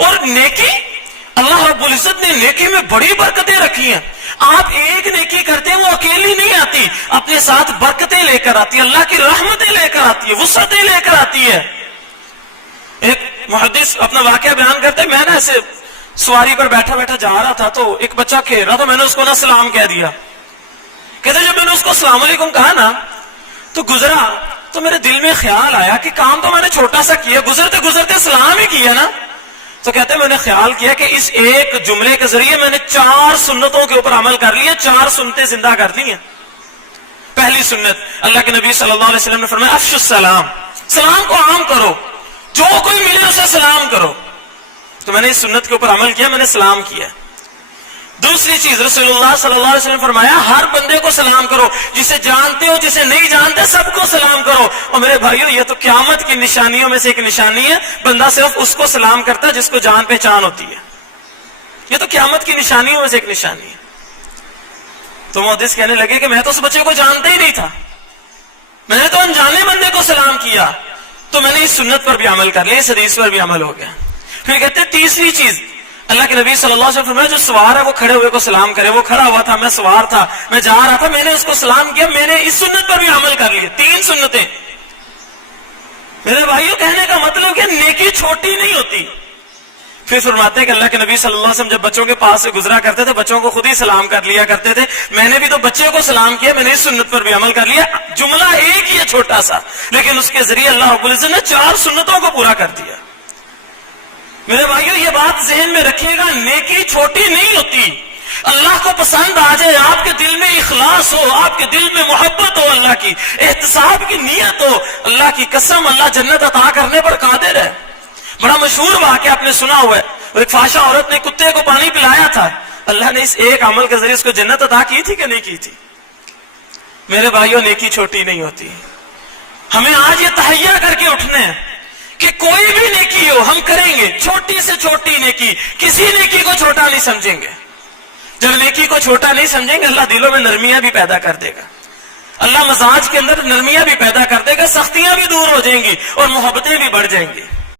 اور نیکی, اللہ رب العزت نے نیکی میں بڑی برکتیں رکھی ہیں. آپ ایک نیکی کرتے ہیں وہ اکیلی نہیں آتی, اپنے ساتھ برکتیں لے کر آتی ہے, اللہ کی رحمتیں لے کر آتی ہے, وسعتیں لے کر آتی ہے. ایک محدث اپنا واقعہ بیان کرتے, میں نے ایسے سواری پر بیٹھا بیٹھا جا رہا تھا تو ایک بچہ کھیل رہا تھا, میں نے اس کو نا سلام کہہ دیا. کہتے جب میں نے اس کو السلام علیکم کہا نا تو گزرا تو میرے دل میں خیال آیا کہ کام تو میں نے چھوٹا سا کیا, گزرتے گزرتے سلام ہی کیا نا. تو کہتے میں نے خیال کیا کہ اس ایک جملے کے ذریعے میں نے 4 سنتوں کے اوپر عمل کر لیا, 4 سنتیں زندہ کر دی ہیں. پہلی سنت, اللہ کے نبی صلی اللہ علیہ وسلم نے فرمایا افشوا السلام, سلام کو عام کرو, جو کوئی ملے اسے سلام کرو. تو میں نے اس سنت کے اوپر عمل کیا, میں نے سلام کیا. دوسری چیز, رسول اللہ صلی اللہ علیہ وسلم نے فرمایا ہر بندے کو سلام کرو, جسے جانتے ہو جسے نہیں جانتے سب کو سلام کرو. اور میرے بھائیو یہ تو قیامت کی نشانیوں میں سے ایک نشانی ہے, بندہ صرف اس کو سلام کرتا ہے جس کو جان پہچان ہوتی ہے. یہ تو قیامت کی نشانیوں میں سے ایک نشانی ہے. تو محدث کہنے لگے کہ میں تو اس بچے کو جانتا ہی نہیں تھا, میں نے تو انجانے بندے کو سلام کیا. تو میں نے اس سنت پر بھی عمل کر لیا, اس حدیث پر بھی عمل ہو گیا. پھر کہتے ہیں تیسری چیز, اللہ کے نبی صلی اللہ علیہ وسلم فرمایا جو سوار ہے وہ کھڑے ہوئے کو سلام کرے. وہ کھڑا ہوا تھا, میں سوار تھا, میں جا رہا تھا, میں نے اس کو سلام کیا. میں نے اس سنت پر بھی عمل کر لیا. 3 سنتیں. میرے بھائیوں کہنے کا مطلب کہ نیکی چھوٹی نہیں ہوتی. پھر فرماتے ہیں کہ اللہ کے نبی صلی اللہ علیہ وسلم جب بچوں کے پاس سے گزرا کرتے تھے بچوں کو خود ہی سلام کر لیا کرتے تھے. میں نے بھی تو بچے کو سلام کیا, میں نے اس سنت پر بھی عمل کر لیا. جملہ ایک ہی ہے چھوٹا سا, لیکن اس کے ذریعے اللہ رب العزت نے 4 سنتوں کو پورا کر دیا. میرے بھائیوں یہ بات ذہن میں رکھیے گا, نیکی چھوٹی نہیں ہوتی. اللہ کو پسند آ جائے, آپ کے دل میں اخلاص ہو, آپ کے دل میں محبت ہو, اللہ کی احتساب کی نیت ہو, اللہ کی قسم اللہ جنت عطا کرنے پر قادر ہے. بڑا مشہور واقعہ آپ نے سنا ہوا ہے, ایک فحشہ عورت نے کتے کو پانی پلایا تھا, اللہ نے اس ایک عمل کے ذریعے اس کو جنت عطا کی تھی کہ نہیں کی تھی. میرے بھائیوں نیکی چھوٹی نہیں ہوتی. ہمیں آج یہ تہیہ کر کے اٹھنا ہے کہ کوئی بھی نیکی ہو ہم کریں گے, چھوٹی سے چھوٹی نیکی, کسی نیکی کو چھوٹا نہیں سمجھیں گے. جب نیکی کو چھوٹا نہیں سمجھیں گے اللہ دلوں میں نرمیاں بھی پیدا کر دے گا, اللہ مزاج کے اندر نرمیاں بھی پیدا کر دے گا, سختیاں بھی دور ہو جائیں گی اور محبتیں بھی بڑھ جائیں گی.